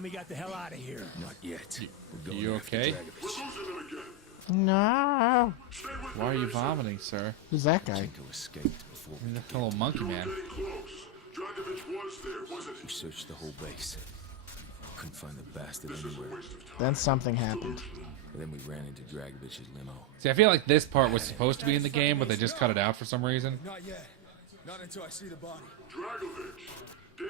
time we got the hell out of here. Not yet. We're going You after okay? Dragovich. No. Why are you vomiting, sir? Who's that guy? Chenko escaped before we You're the little monkey man. We searched the whole base. Couldn't find the bastard anywhere. Then something happened. And then we ran into Dragovich's limo. See, I feel like this part was supposed to be in the game, but they just cut it out for some reason. Not yet. Not until I see the body. Dragovich, did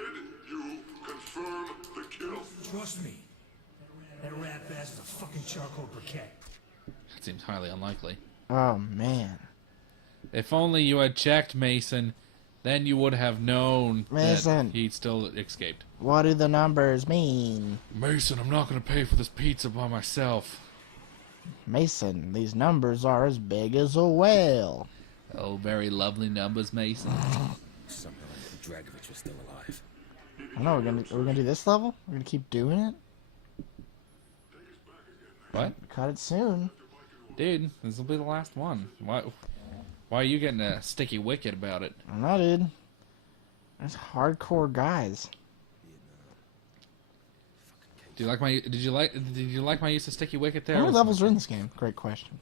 you confirm the kill? Trust me. That rat bastard's a fucking charcoal briquette. That seems highly unlikely. Oh, man. If only you had checked, Mason, then you would have known Mason. that he'd still escaped. What do the numbers mean? Mason, I'm not going to pay for this pizza by myself. Mason, these numbers are as big as a whale. Oh, very lovely numbers, Mason. Somehow Dragovich was still alive. I know, we're gonna do this level? We're gonna keep doing it? What? Cut it soon. Dude, this will be the last one. Why are you getting a sticky wicket about it? I don't know, dude. There's hardcore guys. Did you like my use of sticky wicket there? How many levels are in this game? Great question.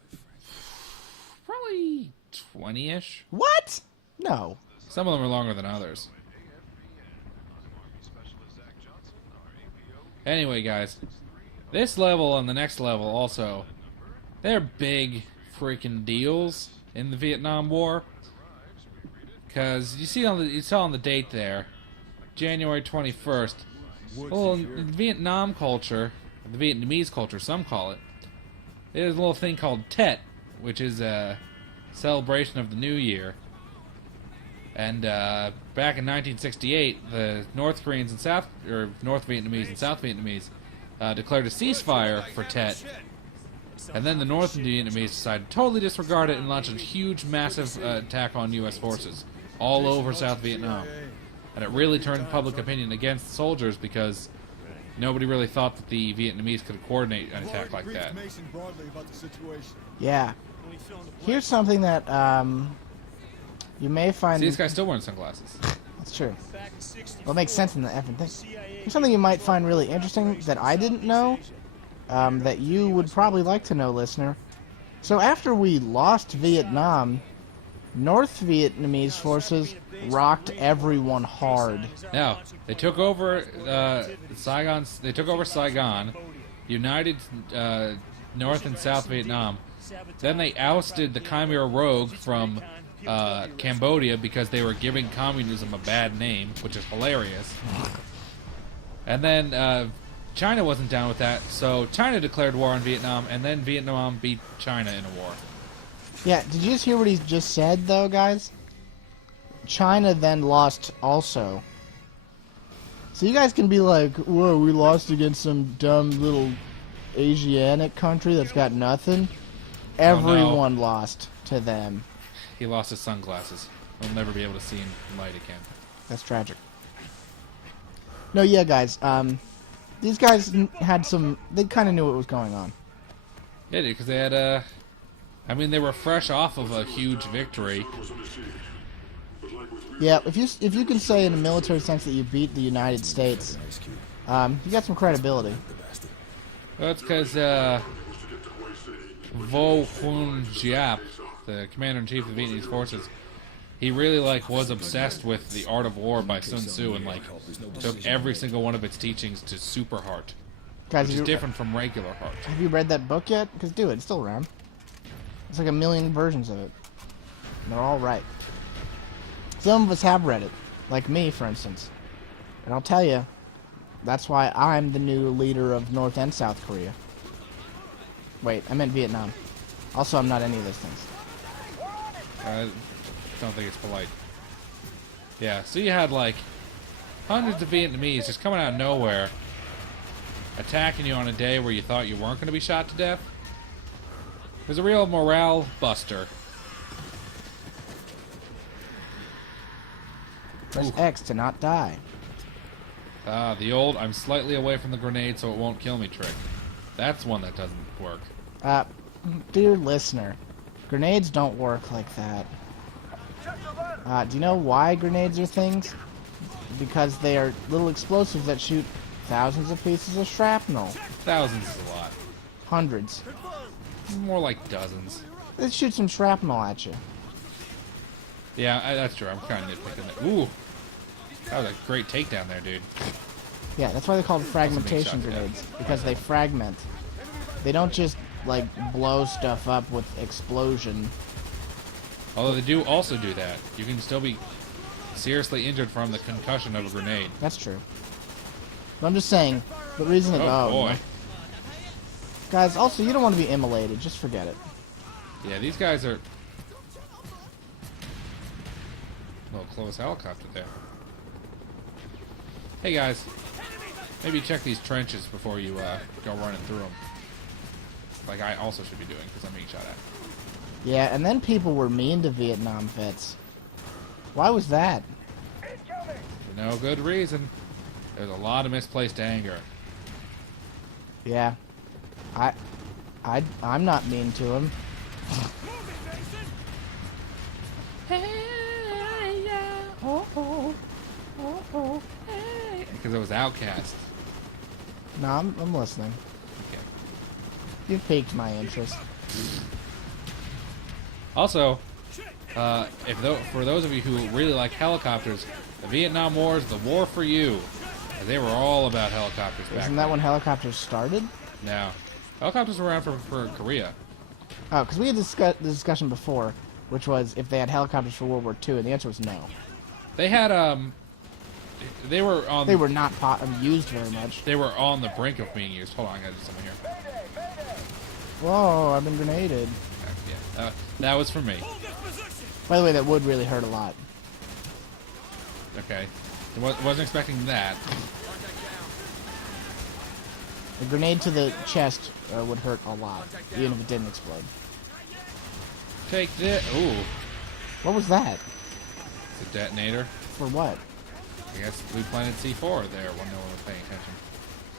Probably 20-ish. What? No. Some of them are longer than others. Anyway, guys, this level and the next level also, they're big freaking deals in the Vietnam War. Cause you saw on the date there, January 21st. Well, in Vietnam culture, the Vietnamese culture, some call it, there's a little thing called Tet, which is a celebration of the New Year. And back in 1968, the North Koreans and North Vietnamese and South Vietnamese declared a ceasefire for Tet. And then the North Vietnamese decided to totally disregard it and launched a huge, massive attack on U.S. forces all over South Vietnam. And it really turned public opinion against the soldiers because nobody really thought that the Vietnamese could coordinate an attack like that. Yeah. Here's something that you may find... See, this guy's still wearing sunglasses. That's true. Well, it makes sense in the effing thing. Here's something you might find really interesting that I didn't know, that you would probably like to know, listener. So after we lost Vietnam, North Vietnamese forces rocked everyone hard. Now, they took over Saigon. They took over Saigon, united North and South Vietnam. Then they ousted the Khmer Rouge from Cambodia because they were giving communism a bad name, which is hilarious. And then China wasn't down with that, so China declared war on Vietnam, and then Vietnam beat China in a war. Yeah, did you just hear what he just said, though, guys? China then lost also. So you guys can be like, whoa, we lost against some dumb little Asiatic country that's got nothing. Everyone lost to them. He lost his sunglasses. We'll never be able to see him in light again. That's tragic. No, yeah, guys. These guys had some... They kind of knew what was going on. Yeah, dude, because they had I mean, they were fresh off of a huge victory. Yeah, if you can say in a military sense that you beat the United States, you got some credibility. Well, it's because Vo Hun Giap, the commander-in-chief of the Vietnamese forces, he really was obsessed with the art of war by Sun Tzu and took every single one of its teachings to super heart, Guys, which is different from regular heart. Have you read that book yet? Because do it. It's still around. It's like 1 million versions of it. And they're all right. Some of us have read it, like me, for instance. And I'll tell you, that's why I'm the new leader of North and South Korea. Wait, I meant Vietnam. Also, I'm not any of those things. I don't think it's polite. Yeah, so you had hundreds of Vietnamese just coming out of nowhere, attacking you on a day where you thought you weren't going to be shot to death. It was a real morale buster. Press X to not die. The old I'm slightly away from the grenade so it won't kill me trick. That's one that doesn't work. Dear listener, grenades don't work like that. Do you know why grenades are things? Because they are little explosives that shoot thousands of pieces of shrapnel. Thousands is a lot. Hundreds. More like dozens. Let's shoot some shrapnel at you. Yeah, that's true. I'm kind of nitpicking that. Ooh. That was a great takedown there, dude. Yeah, that's why they're called fragmentation shot, yeah. grenades. Because they fragment. They don't just, like, blow stuff up with explosion. Although they do also do that. You can still be seriously injured from the concussion of a grenade. That's true. But I'm just saying, the reason to Oh, go... boy. Guys, also, you don't want to be immolated. Just forget it. Yeah, these guys are... A little close helicopter there. Hey, guys. Maybe check these trenches before you go running through them. Like I also should be doing, because I'm being shot at. Yeah, and then people were mean to Vietnam vets. Why was that? For no good reason. There's a lot of misplaced anger. Yeah. I'm not mean to him. Because it was Outcast. No, I'm listening. Okay. You piqued my interest. Also, for those of you who really like helicopters, the Vietnam War is the war for you. They were all about helicopters back Isn't that then. when helicopters started? No. Helicopters were around for Korea. Oh, because we had the discussion before, which was if they had helicopters for World War II, and the answer was no. They had, they were on... They were not used very much. They were on the brink of being used. Hold on, I gotta do something here. Whoa, I've been grenaded. Yeah, that was for me. By the way, that would really hurt a lot. Okay. Wasn't expecting that. A grenade to the chest would hurt a lot, even if it didn't explode. Take this. Ooh. What was that? It's a detonator. For what? I guess we planted C4 there when no one was paying attention.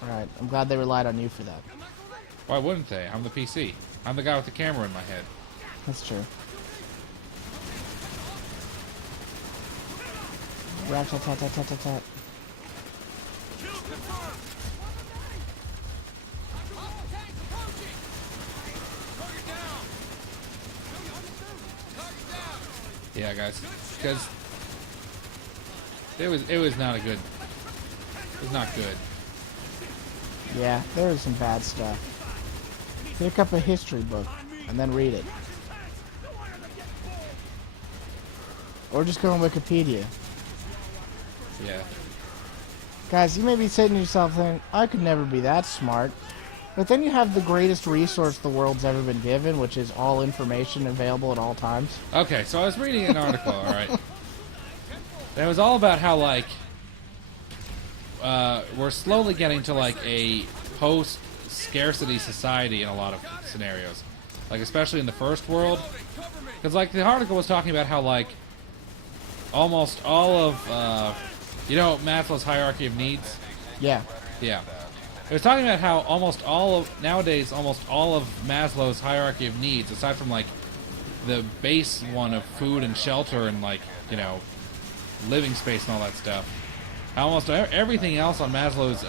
Alright, I'm glad they relied on you for that. Why wouldn't they? I'm the PC. I'm the guy with the camera in my head. That's true. Rat-tat-tat-tat-tat-tat. Yeah, guys. Because it was not a good. It was not good. Yeah, there was some bad stuff. Pick up a history book and then read it. Or just go on Wikipedia. Yeah. Guys, you may be saying to yourself, then, I could never be that smart. But then you have the greatest resource the world's ever been given, which is all information available at all times. Okay, so I was reading an article, alright? That was all about how, like, we're slowly getting to, like, a post-scarcity society in a lot of scenarios. Like, especially in the first world. Because, like, the article was talking about how, like, almost all of, you know Maslow's hierarchy of needs? Yeah. Yeah. It was talking about how nowadays, almost all of Maslow's hierarchy of needs, aside from, like, the base one of food and shelter and, like, you know, living space and all that stuff, how almost everything else on Maslow's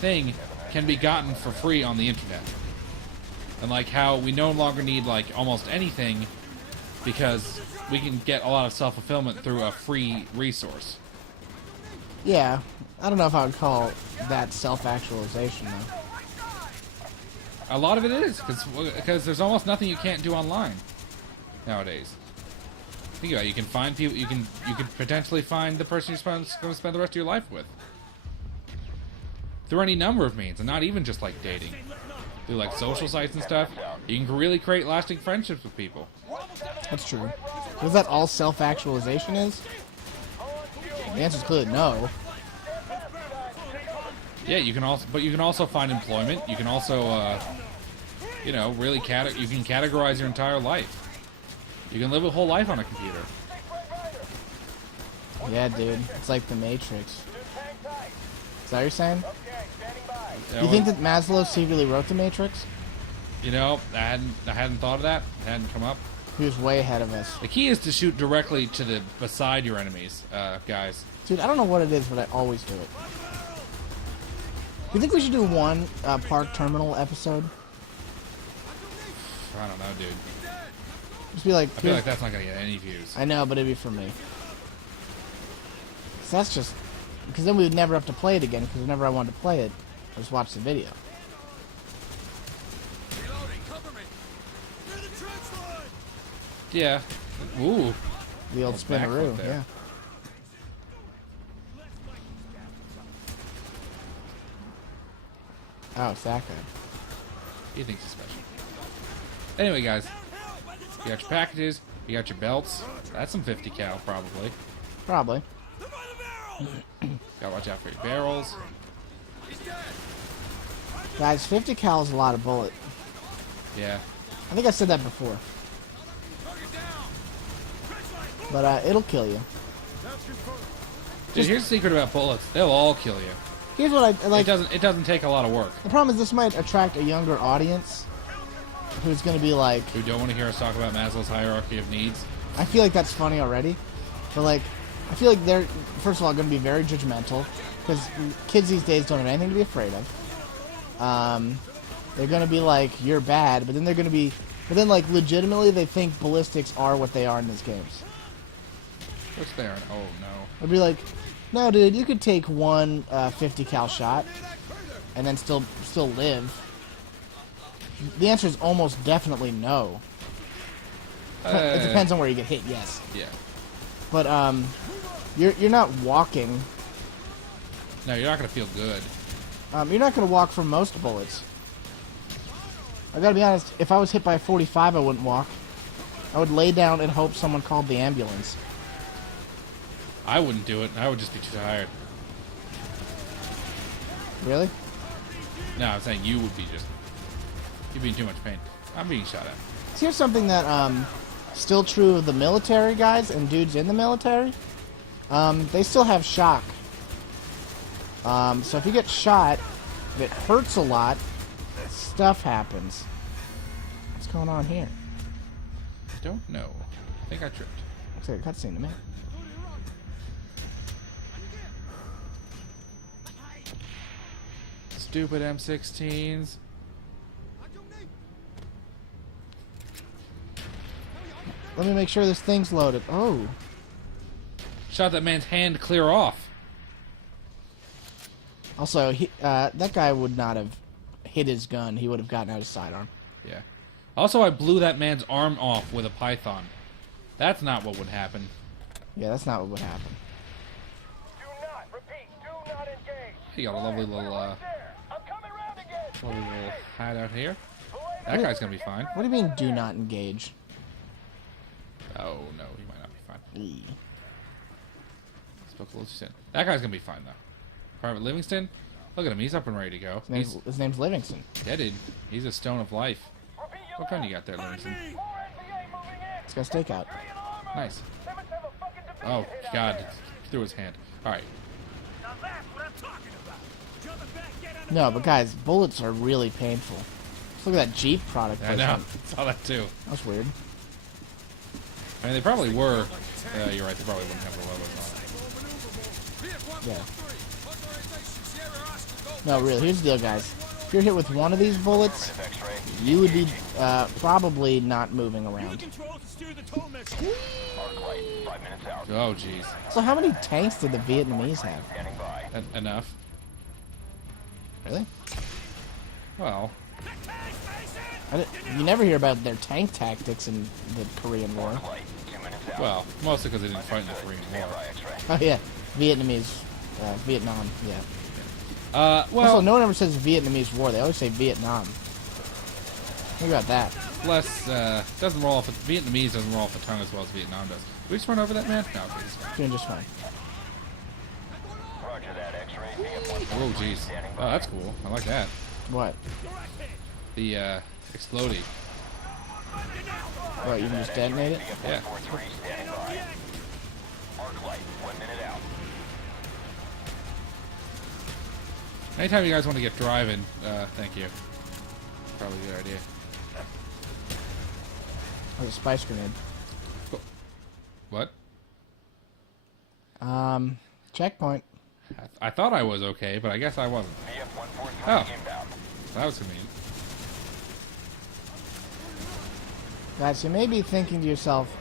thing can be gotten for free on the internet. And, like, how we no longer need, like, almost anything because we can get a lot of self-fulfillment through a free resource. Yeah. I don't know if I would call that self-actualization, though. A lot of it is, because there's almost nothing you can't do online nowadays. Think about it, you can find people, you can potentially find the person you're going to spend the rest of your life with. Through any number of means, and not even just like dating. Through like social sites and stuff, you can really create lasting friendships with people. That's true. Was that all self-actualization is? The answer's clearly no. Yeah, you can also find employment. You can also, you know, really you can categorize your entire life. You can live a whole life on a computer. Yeah, dude. It's like the Matrix. Is that what you're saying? You think that Maslow secretly wrote the Matrix? You know, I hadn't thought of that. It hadn't come up. He was way ahead of us. The key is to shoot directly to the beside your enemies, guys. Dude, I don't know what it is, but I always do it. you think we should do one park terminal episode? I don't know, dude. Just be like, I feel like that's not gonna get any views. I know, but it'd be for me. 'Cause that's just because then we would never have to play it again. Because whenever I wanted to play it, I just watch the video. Reloading, cover me. Near the trench line. Yeah. Ooh. The old Backflip spinneroo, there. yeah. Oh, it's that guy. He thinks he's special. Anyway, guys, you got your packages, you got your belts. That's some 50 cal, probably. Probably. Gotta watch out for your barrels. Guys, 50 cal is a lot of bullet. Yeah. I think I said that before. But it'll kill you. Dude, here's the secret about bullets. They'll all kill you. Here's what I like. It doesn't take a lot of work. The problem is this might attract a younger audience who's going to be like, Who don't want to hear us talk about Maslow's hierarchy of needs. I feel like that's funny already. But like, I feel like they're, first of all, going to be very judgmental. Because kids these days don't have anything to be afraid of. They're going to be like, you're bad. But then they're going to be, but then like legitimately they think ballistics are what they are in these games. What's there? Oh, no. They'll be like, no dude, you could take one 50 cal shot and then still live. The answer is almost definitely no. It depends on where you get hit, yes. Yeah. But you're not walking. No, you're not going to feel good. You're not going to walk from most bullets. I gotta be honest, if I was hit by a 45, I wouldn't walk. I would lay down and hope someone called the ambulance. I wouldn't do it. I would just be too tired. Really? No, I'm saying you would be you'd be in too much pain. I'm being shot at. So here's something that still true of the military guys and dudes in the military. They still have shock. So if you get shot, if it hurts a lot, stuff happens. What's going on here? Don't know. I think I tripped. Looks like a cutscene to me. Stupid M16s. Let me make sure this thing's loaded. Oh. Shot that man's hand clear off. Also, that guy would not have hit his gun. He would have gotten out his sidearm. Yeah. Also, I blew that man's arm off with a python. That's not what would happen. Yeah, that's not what would happen. Do not, repeat, do not engage. You got a lovely little, I'm coming round again. lovely little hideout here. That guy's gonna be fine. What do you mean, do not engage? Oh no, he might not be fine. Eee. Spoke a little too soon. That guy's gonna be fine though. Private Livingston, look at him. He's up and ready to go. His name's Livingston. Yeah, dude. He's a stone of life. What gun you got there, Livingston? He's got a stakeout. Nice. Oh God, through his hand. All right. Now that's what I'm talking about. Jumping back, get on the No, but guys, bullets are really painful. Just look at that Jeep product I know. placement. Saw that too. That's weird. I mean, they probably were. You're right. They probably wouldn't have the logos on it. Yeah. No, really. Here's the deal, guys. If you're hit with one of these bullets, you would be probably not moving around. control to steer the tow missile. Oh, jeez. So how many tanks did the Vietnamese have? Enough. Really? Well, You never hear about their tank tactics in the Korean War. mostly because they didn't fight in the Korean War. Oh yeah, Vietnamese, Vietnam. Yeah. Well, Also, no one ever says Vietnamese War. They always say Vietnam. Think about that. less doesn't roll off. Vietnamese doesn't roll off the tongue as well as Vietnam does. Did we just run over that man? No, okay, he's fine. Doing just fine. Oh, jeez. Oh, that's cool. I like that. What? The explodey. What? You can just detonate it? Yeah. Anytime you guys want to get driving, thank you. Probably a good idea. Or a spice grenade. What? Checkpoint. I thought I was okay, but I guess I wasn't. Oh, that was convenient. Guys, you may be thinking to yourself,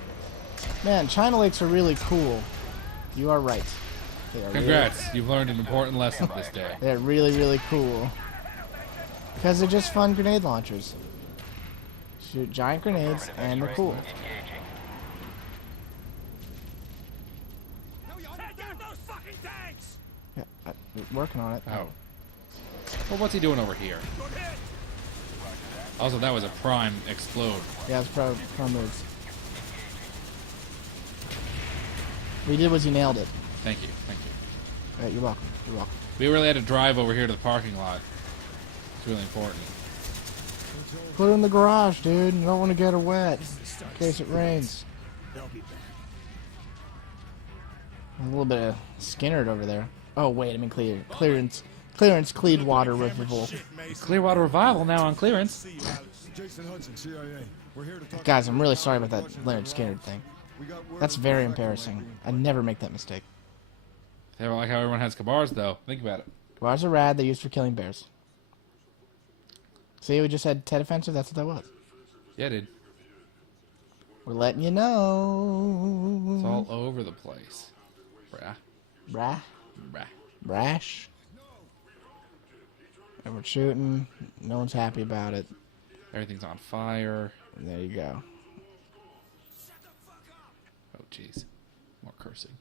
man, China Lakes are really cool. You are right. They are Congrats, you've learned an important lesson this day. They're really, really cool. Because they're just fun grenade launchers. Shoot giant grenades, and they're cool. Take out those fucking tanks! Yeah, I'm working on it. Oh. Well, what's he doing over here? Also, that was a prime explode. Yeah, it's pro moves. What he did was he nailed it. Thank you, thank you. Alright, you're welcome. You're welcome. We really had to drive over here to the parking lot. It's really important. Put it in the garage, dude. You don't want to get her wet in case it rains. They'll be back. A little bit of Skinnerd over there. Oh wait, I mean clearance cleared water removal. Clearwater Revival now on clearance. Jason Hudson, CIA. We're here to talk. Guys, I'm really sorry about that Leonard Skinnerd thing. That's very embarrassing. I never make that mistake. They don't like how everyone has Kabars, though. Think about it. Bars are rad. They're used for killing bears. See, we just had Ted Offensive. That's what that was. Yeah, dude. We're letting you know. It's all over the place. Brah. Brah. Brah. Brash. And we're shooting. No one's happy about it. Everything's on fire. And there you go. Oh, jeez. More cursing.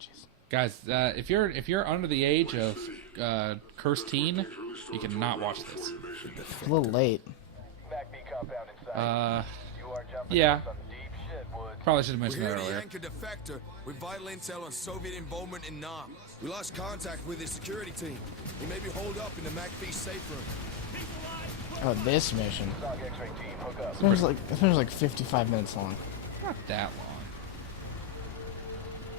Jeez. Guys, if you're under the age of cursed teen, you cannot watch this. It's a little late. Yeah. Probably should have mentioned We're that here to earlier. yank a defector with vital intel on Soviet involvement in Nam. We lost contact with his security team. He may be holed up in the MacP safe room. Oh, this mission. It was like 55 minutes long. Not that long.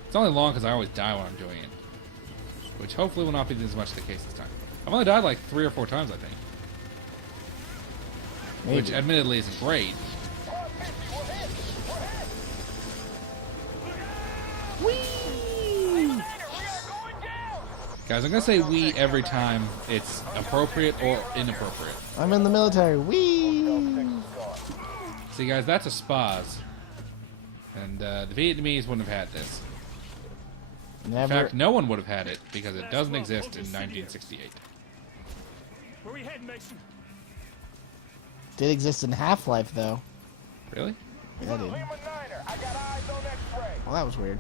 It's only long because I always die when I'm doing it. Which hopefully will not be as much the case this time. I've only died like 3 or 4 times, I think. Maybe. Which admittedly isn't great. Guys, I'm going to say we every time it's appropriate or inappropriate. I'm in the military. Whee! See, guys, that's a spas. And the Vietnamese wouldn't have had this. In Never. fact, no one would have had it because it doesn't exist in 1968. Where we heading, Mason? Did exist in Half-Life, though. Really? Yeah, it did. Lima 9er, I got eyes on X-ray. Well, that was weird.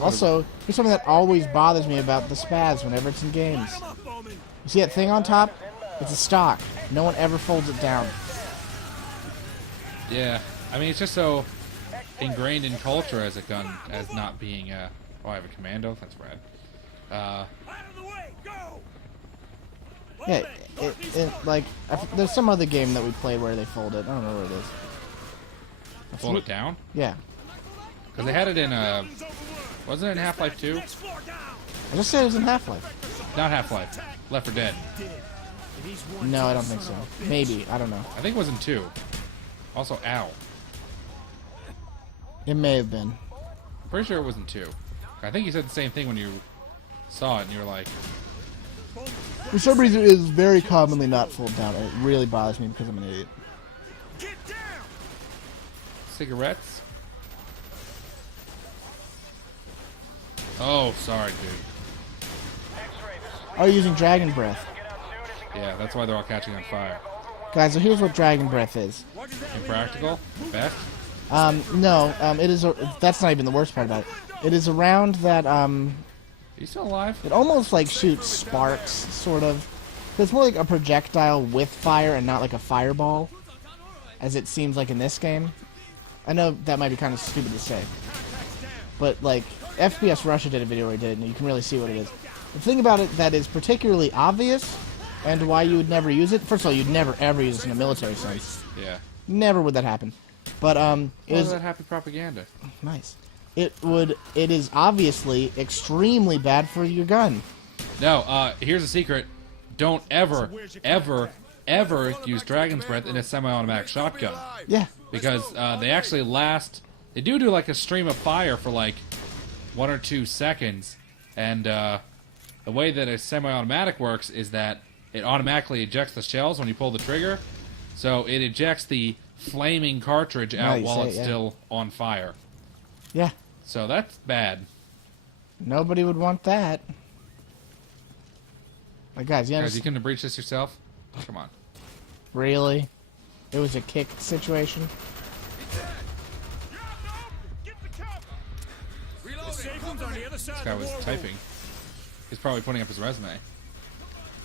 Also, here's something that always bothers me about the spaz whenever it's in games. Come up, Bowman. You see that thing on top? It's a stock. No one ever folds it down. Yeah. I mean, it's just so ingrained in culture as a gun, as not being a... Oh, I have a commando? That's rad. Out of the way, go! Yeah, like, there's some other game that we played where they fold it. I don't know what it is. Fold it down? Yeah. Because they had it in, wasn't it in Half-Life 2? Next floor down. I just said it was in Half-Life. Not Half-Life. Left 4 Dead. No, I don't think so. Maybe. I don't know. I think it was in 2. Also, ow. It may have been. I'm pretty sure it was in 2. I think you said the same thing when you saw it, and you were like, For some reason, it is very commonly not folded down, and it really bothers me because I'm an idiot. Get down! cigarettes? Oh, sorry, dude. Oh, you're using Dragon Breath. Yeah, that's why they're all catching on fire. Guys, so here's what Dragon Breath is. Impractical? Best? No, it is. That's not even the worst part about it. It is a round that Are you still alive? it almost like shoots sparks, sort of. It's more like a projectile with fire and not like a fireball, as it seems like in this game. I know that might be kind of stupid to say, but like FPS Russia did a video where he did it, and you can really see what it is. The thing about it that is particularly obvious, and why you would never use it. First of all, you'd never ever use it in a military sense. Yeah. Never would that happen. But it What was is that happy propaganda? nice. It is obviously extremely bad for your gun. No, here's a secret. Don't ever, ever, ever use Dragon's Breath in a semi-automatic shotgun. Yeah. Because they actually last... They do like a stream of fire for like 1 or 2 seconds. And the way that a semi-automatic works is that it automatically ejects the shells when you pull the trigger. So it ejects the flaming cartridge out you while say it's it, yeah. still on fire. Yeah. So that's bad. Nobody would want that. Like, guys, you Guys, you understand? couldn't have breached this yourself? Come on. Really? It was a kick situation? The safe room's on the other side This guy of the was war room. typing. He's probably putting up his resume.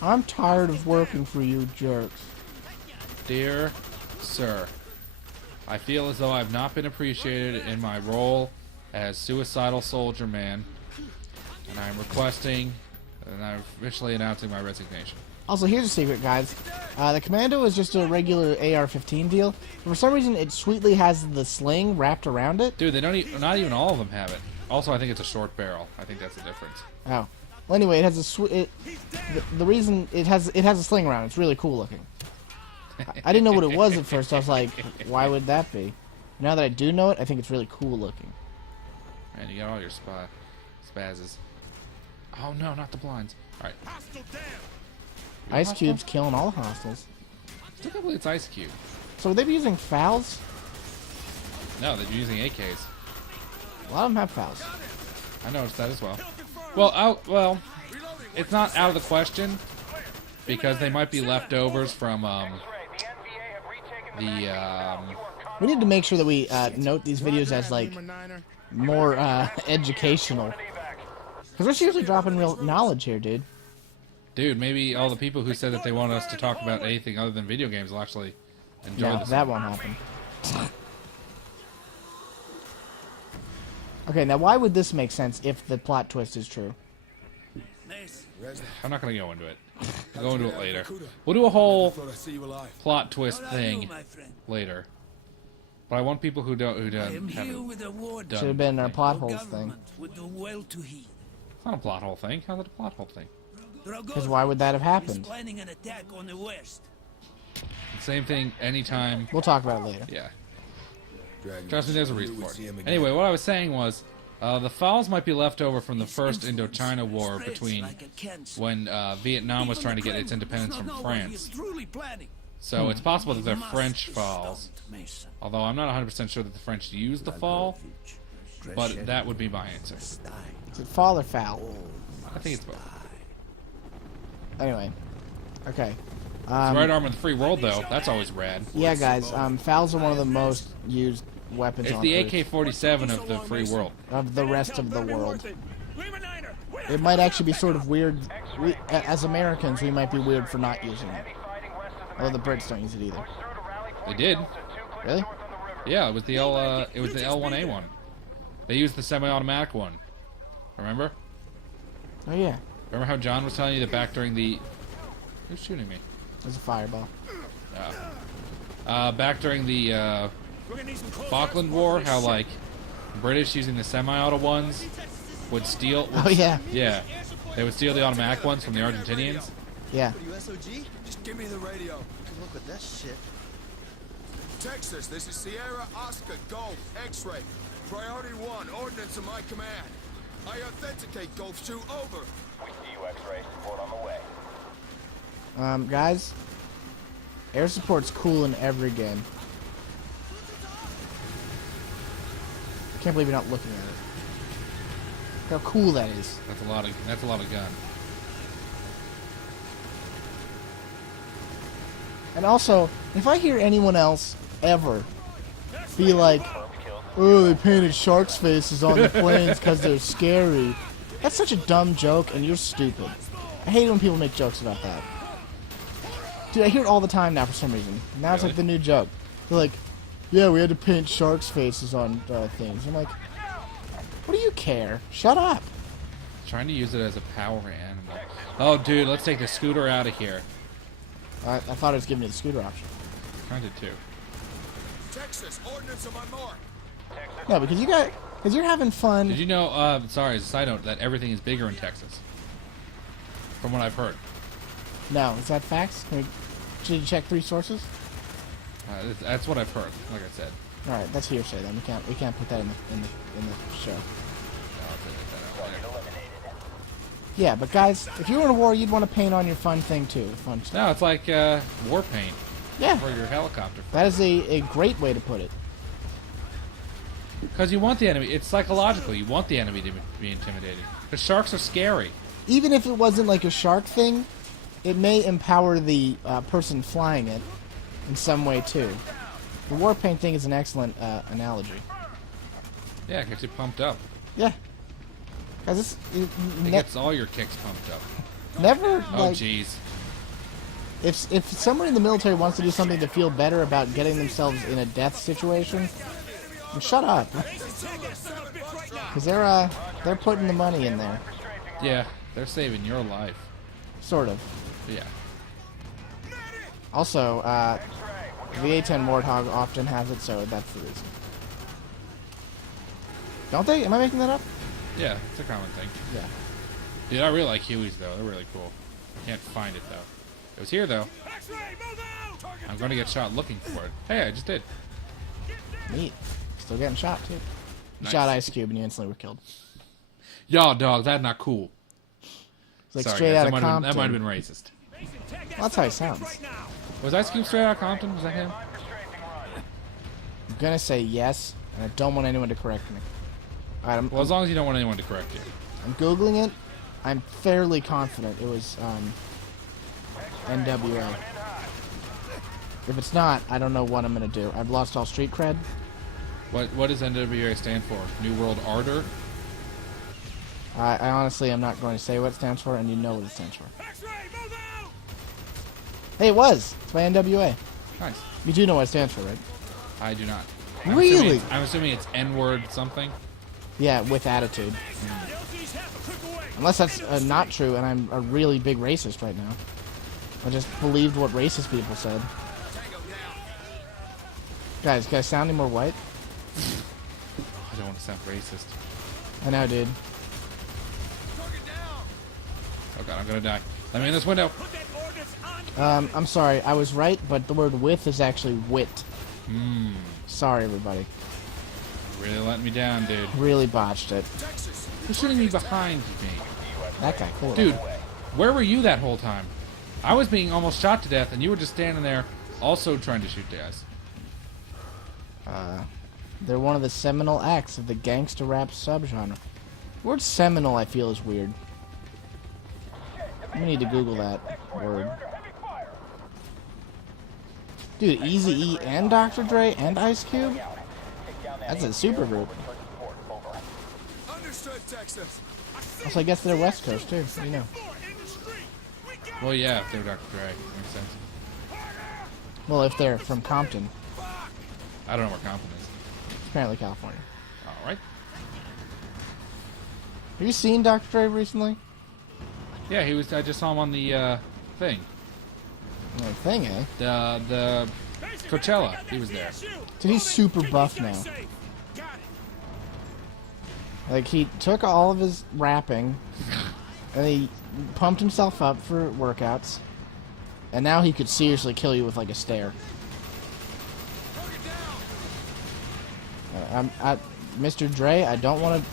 I'm tired of working for you jerks. Dear Sir, I feel as though I've not been appreciated in my role as suicidal soldier man, and I'm requesting, and I'm officially announcing my resignation. Also, here's a secret, guys. The Commando is just a regular AR-15 deal. For some reason, it sweetly has the sling wrapped around it. Dude, they don't not even all of them have it. Also, I think it's a short barrel. I think that's the difference. Oh. Well, anyway, it has a the reason it has a sling around. It's really cool looking. I didn't know what it was at first. I was like, why would that be? Now that I do know it, I think it's really cool looking. Man, you got all your spazzes. Oh no, not the blinds. All right. Ice Cube's killing all the hostiles. Still can't believe it's Ice Cube. So would they be using FALs? No, they're using AKs. A lot of them have FALs. I noticed that as well. Well, it's not out of the question because they might be leftovers from We need to make sure that we note these videos as like more educational. Because we're seriously dropping real knowledge here, dude. Dude, maybe all the people who said that they wanted us to talk about anything other than video games will actually enjoy No, this. that won't happen. Okay, now why would this make sense if the plot twist is true? I'm not going to go into it. We'll go into it later. We'll do a whole Thought I'd see you alive. plot twist What are you, thing my friend? later. But I want people who don't I am have here it. with a warning. Done. Should have been our Thing. plot Your holes thing. government would do well to heed. It's not a plot hole thing. How's it a plot hole thing? Because why would that have Is happened? planning an attack on the west. Same thing anytime. We'll talk about it later. Yeah. Dragon, Trust me, there's a knew reason we'd for see it. him again. Anyway, what I was saying was, the files might be left over from the first Indochina War Spreads between like a cancer. when Vietnam was Even trying to the get its Kremlin independence does from not know what he is France. truly planning. So it's possible that He they're must French be files. stopped, Mason. Although I'm not 100% sure that the French used the fall, but that would be my answer. Is it fall or foul? I think it's both. Anyway. Okay. It's right arm of the free world, though. That's always rad. Yeah, guys. FALs are one of the most used weapons It's on the Earth. AK-47 of the free world. Of the rest of the world. Leave a niner. It might actually be sort of weird. As Americans, we might be weird for not using it. Although the Brits don't use it either. They did. Really? Yeah, it was the L1A1. They used the semi-automatic one. Remember? Oh, yeah. Remember how John was telling you that back during the... Who's shooting me? There's a fireball. Back during the We're gonna need some close Falkland air War, support how for this like British using the semi-auto ones would steal. Oh, yeah. Yeah, they would steal the automatic ones from the Argentinians. Yeah. USOG? Just give me the radio. Good luck with that shit. Texas, this is Sierra Oscar Golf X-ray. Priority 1, ordnance in my command. I authenticate Golf 2, over. We see you, X-Ray. Support on the way. Guys, air support's cool in every game. I can't believe you're not looking at it. Look how cool that is. That's a lot of gun. And also, if I hear anyone else ever be like, "Oh, they painted sharks' faces on the planes because they're scary," that's such a dumb joke, and you're stupid. I hate when people make jokes about that. Dude, I hear it all the time now for some reason. Now it's like the new joke. They're like, "Yeah, we had to paint sharks' faces on things." I'm like, what do you care? Shut up. Trying to use it as a power animal. Oh, dude, let's take the scooter out of here. I thought it was giving me the scooter option. Kind of too. Texas, ordnance on my mark. No, because you're having fun. Did you know? Sorry, as a side note, that everything is bigger in Texas. From what I've heard. No, is that facts? Should you check 3 sources? That's what I've heard. Like I said. All right, that's hearsay then. We can't put that in the show. I'll take that out later. Yeah, but guys, if you were in a war, you'd want to paint on your fun thing too. Fun stuff. No, it's like war paint Yeah, for your helicopter. that is a great way to put it. Because you want the enemy. It's psychological. You want the enemy to be intimidated. Because sharks are scary. Even if it wasn't like a shark thing, it may empower the person flying it in some way too. The war paint thing is an excellent analogy. Yeah, it gets you pumped up. Yeah. Guys, this It gets all your kicks pumped up. never Oh, like jeez. if someone in the military wants to do something to feel better about getting themselves in a death situation, then shut up. Because they're putting the money in there, Yeah, they're saving your life. sort of. Yeah. Also, the A-10 Warthog often has it, so that's the reason. Don't they? Am I making that up? Yeah, it's a common thing. Yeah. Dude, I really like Hueys, though. They're really cool. Can't find it, though. It was here, though. X-ray, move out! I'm going to get shot looking for it. Hey, I just did. Neat. Still getting shot, too. You Nice. shot Ice Cube and you instantly were killed. Y'all, dog, that's not cool. It's like Sorry, straight guys, out of Compton. that might have been racist. Well, that's how he sounds. Was Ice Cube straight out of Compton? Was that him? I'm gonna say yes, and I don't want anyone to correct me. Alright, Well, as long as you don't want anyone to correct you. I'm Googling it. I'm fairly confident it was NWA. If it's not, I don't know what I'm gonna do. I've lost all street cred. What does NWA stand for? New World Order? I honestly am not going to say what it stands for, and you know what it stands for. X-ray, move out! Hey, it was! It's by NWA. Nice. You do know what it stands for, right? I do not. Really? I'm assuming it's N-word something. Yeah, with attitude. Unless that's not true, and I'm a really big racist right now. I just believed what racist people said. Guys, can I sound any more white? I don't want to sound racist. I know, dude. Oh god, I'm gonna die. Let me in this window. I'm sorry, I was right, but the word with is actually wit. Sorry, everybody. Really letting me down, dude. Really botched it. Who's shooting me behind me? That guy, cool. Dude, where were you that whole time? I was being almost shot to death, and you were just standing there, also trying to shoot guys. They're one of the seminal acts of the gangster rap subgenre. The word seminal, I feel, is weird. We need to Google that word. Dude, Eazy-E and Dr. Dre and Ice Cube? That's a super group. Understood, Texas. Also, I guess they're West Coast, too. You know. Well, yeah, if they're Dr. Dre. Makes sense. Well, if they're from Compton. I don't know where Compton is. Apparently California. Alright. Have you seen Dr. Dre recently? Yeah, he was. I just saw him on the thing. No thing, eh? The Coachella. He was there. Dude, he's super buff now. Like, he took all of his rapping, and he pumped himself up for workouts, and now he could seriously kill you with, like, a stare. Mr. Dre, I don't want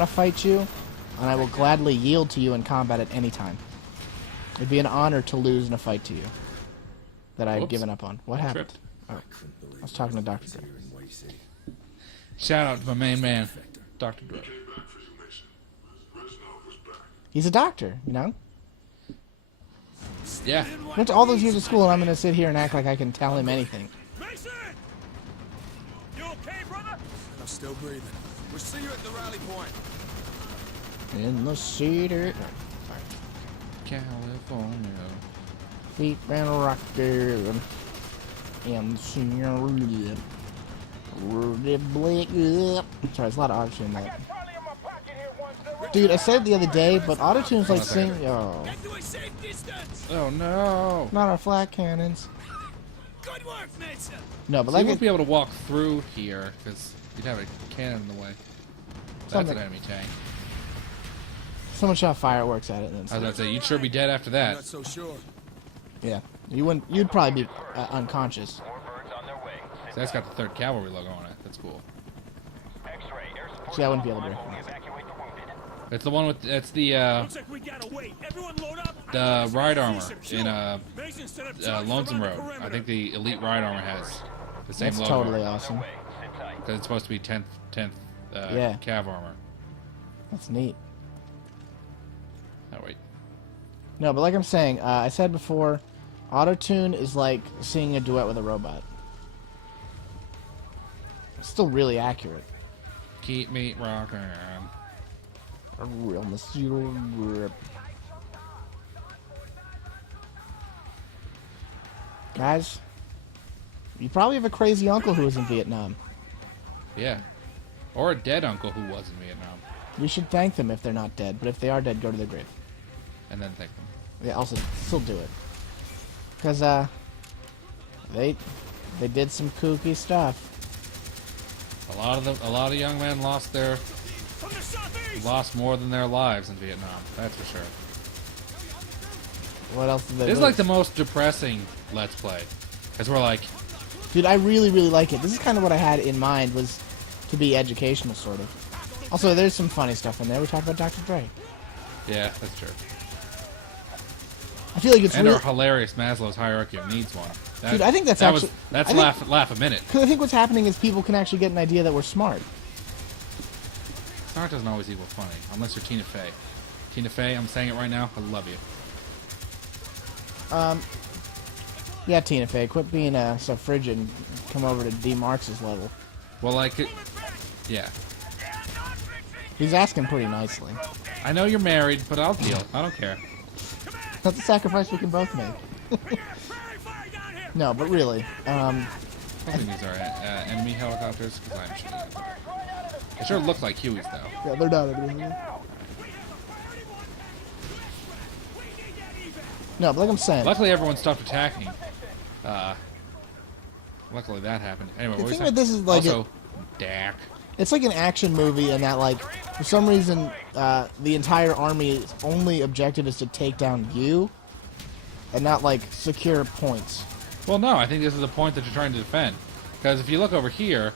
to fight you, and I will gladly yield to you in combat at any time. It'd be an honor to lose in a fight to you that I've Whoops. given up on. What happened? Tripped. Oh, I was talking to Dr. Dre. Shout out to my main man, Dr. Dre. He's a doctor, you know? Yeah. Went to all those years of school, and I'm going to sit here and act like I can tell him anything. Mason! You okay, brother? I'm still breathing. We'll see you at the rally point. In the city. California. Feet and rockin'. And the senorita. Rudy Blake up. Sorry, it's a lot of autotune in that. Dude, I said it the other day, but autotune's like sing. Oh. Get to a safe distance! Oh no. Not our flat cannons. Good work, Mason! No, but So you like won't be able to walk through here because you'd have a cannon in the way. That's Something- an enemy tank. someone shot fireworks at it. And I was then about to say, you'd sure be dead after I'm that. not so sure. yeah, you wouldn't. You'd probably be unconscious. So that's got the 3rd Cavalry logo on it. That's cool. See, I wouldn't be able to break it. It's the one with it's the Looks like we gotta wait. Everyone load up. ride armor See some in fuel. Mason set up charges Lonesome around the Road. I perimeter. think the elite ride armor has the same That's logo. totally awesome. Because it's supposed to be 10th Yeah. cav armor. That's neat. Oh wait. No, but like I'm saying, I said before, auto-tune is like singing a duet with a robot. It's still really accurate. Keep me rocking. A real monsieur grip. Guys, you probably have a crazy uncle who was in Vietnam. Yeah. Or a dead uncle who was in Vietnam. You should thank them if they're not dead, but if they are dead, go to their grave. And then thank them. Yeah, also, still do it. Because, they did some kooky stuff. A lot of young men lost From the southeast. more than their lives in Vietnam. That's for sure. What else did they This is lose? like the most depressing Let's Play. Because we're like, Dude, I really, really like it. This is kind of what I had in mind, was to be educational, sort of. Also, there's some funny stuff in there. We talked about Dr. Dre. yeah, that's true. I feel like it's And really... our hilarious Maslow's hierarchy of needs one. That, Dude, I think that's that actually- that's I think- laugh a minute. Because I think what's happening is people can actually get an idea that we're smart. Smart doesn't always equal funny, unless you're Tina Fey. Tina Fey, I'm saying it right now. I love you. Yeah, Tina Fey, quit being so frigid and come over to D. Marx's level. Well, like, yeah. He's asking pretty nicely. I know you're married, but I'll deal. I don't care. That's a sacrifice we can both make. No, but really, I think these are enemy helicopters, because I'm shooting at them. They sure look like Hueys, though. yeah, they're not enemy. No, but like I'm saying, Luckily, everyone stopped attacking. Luckily, that happened. Anyway, the what were you thing saying? with this is like Also, Dak. it's like an action movie, and that like for some reason the entire army's only objective is to take down you, and not like secure points. Well, no, I think this is the point that you're trying to defend. Because if you look over here,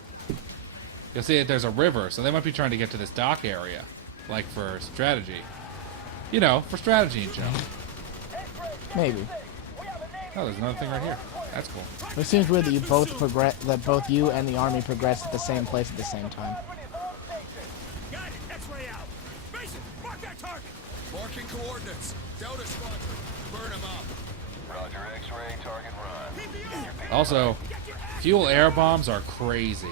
you'll see that there's a river, so they might be trying to get to this dock area, like for strategy. You know, for strategy in general. Maybe. Oh, there's another thing right here. That's cool. It seems weird that you both progress, that both you and the army progress at the same place at the same time. Got it. X-ray out. Mason, mark that target. Marking coordinates. Delta squadron. Burn them up. Roger, X-ray, target run. Also, fuel air bombs are crazy,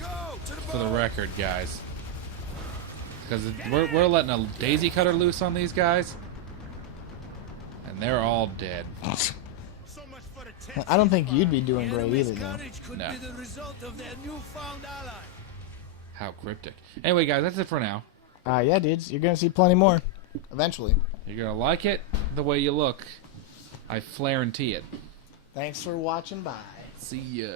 Go to the for the bomb. record, guys. Because we're letting a daisy cutter loose on these guys, and they're all dead. So much for the tension. I don't think you'd be doing great Enemy's either, though. carnage could No. be the result of their newfound ally. How cryptic. Anyway, guys, that's it for now. Yeah, dudes, you're gonna see plenty more eventually. You're gonna like it the way you look. I guarantee it. Thanks for watching. Bye. See ya.